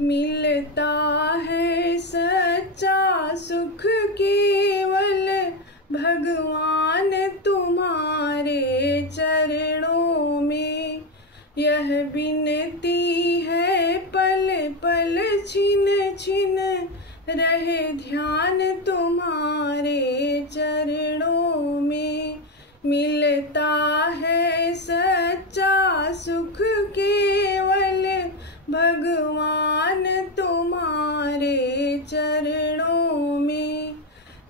मिलता है सच्चा सुख केवल भगवान तुम्हारे चरणों में। यह विनती है पल पल छिन छिन रहे ध्यान तुम्हारे चरणों में। मिलता है सच्चा सुख केवल भगवान तुम्हारे चरणों में।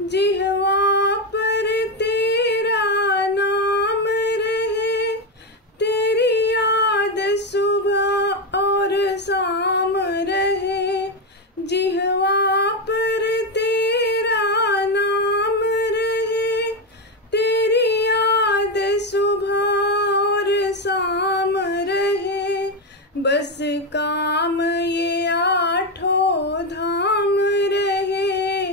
जिह्वा पर तेरा नाम रहे, तेरी याद सुबह और शाम रहे। जिह्वा पर तेरा नाम रहे, तेरी याद सुबह और शाम रहे। बस काम ये आठों धाम रहे,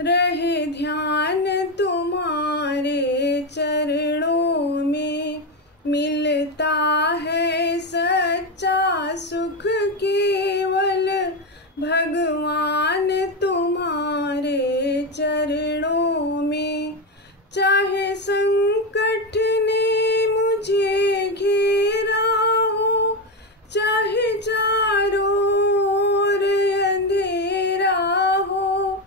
रहे ध्यान तुम्हारे चरणों में। मिलता है सच्चा सुख केवल भगवान तुम्हारे चरणों में। चाहे संकट ने मुझे घेरा हो, चाहे चारों ओर अंधेरा हो।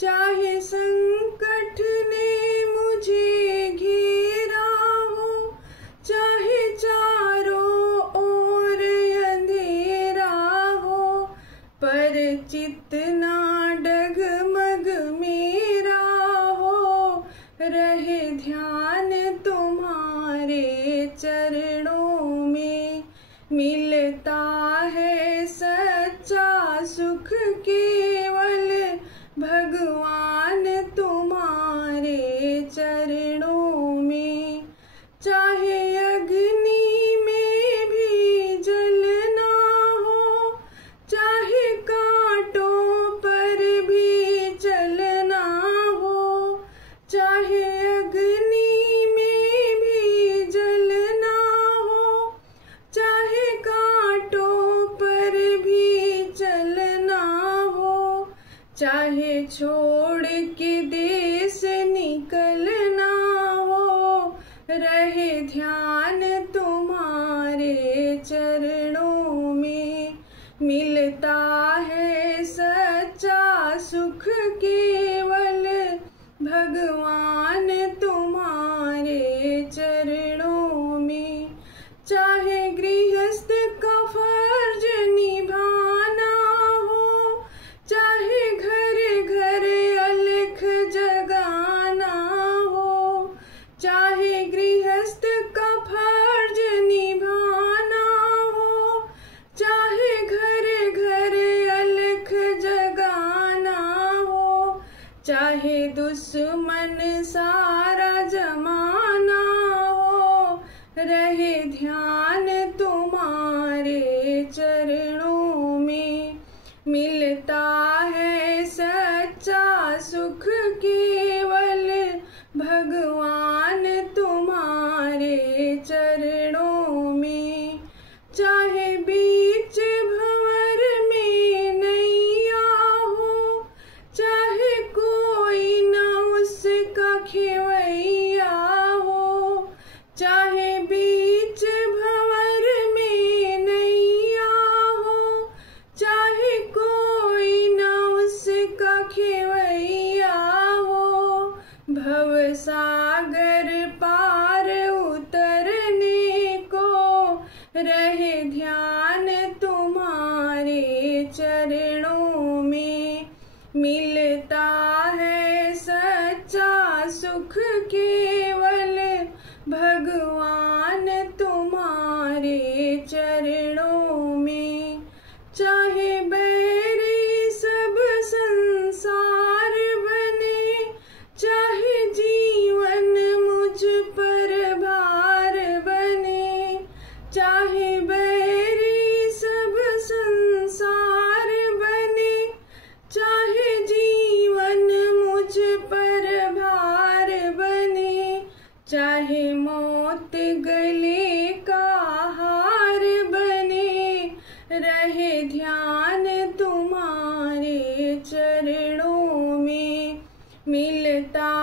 चाहे संकट ने मुझे घेरा हो, चाहे चारों ओर अंधेरा हो। पर चित्त ना डगमग मेरा हो, रहे ध्यान तुम्हारे चरणों में। मिलता है सच्चा सुख केवल भगवान तुम्हारे चरणों में। चाहे अग्नि में भी जलना हो, चाहे कांटों पर भी चलना हो। चाहे अग्नि में भी जलना हो, चाहे कांटों पर भी चलना हो। चाहे छोड़ के देश निकलना हो, रहे ध्यान तुम्हारे चरणों में। मिलता है सच्चा सुख केवल भगवान तुम्हारे चरणों में। चाहे गृहस्थ का फर्ज निभाना हो, चाहे घर घर अलख जगाना हो। चाहे गृहस्थ का फर्ज निभाना हो, चाहे घर घर अलख जगाना हो। चाहे दुश्मन सारा जमाना हो, रहे ध्यान तुम्हारे चरणों में। मिलता है सच्चा सुख केवल भगवान तुम्हारे चरणों में। चाहे बीच भंवर में नैया हो, चाहे कोई न उसका खेवैया हो। चाहे बीच भंवर में नैया हो, चाहे कोई न उसका खेवैया हो। भव सागर पार उतरने को, रहे ध्यान तुम्हारे चरणों में। मिलता है सच्चा सुख केवल भगवान तुम्हारे चरणों में। चाहे बैरी सब संसार बने, चाहे जीवन मुझ पर भार बने। चाहे बैरी सब संसार बने, चाहे जीवन मुझ पर भार बने। चाहे मौत गले का हार बने, रहे ध्यान में मिलता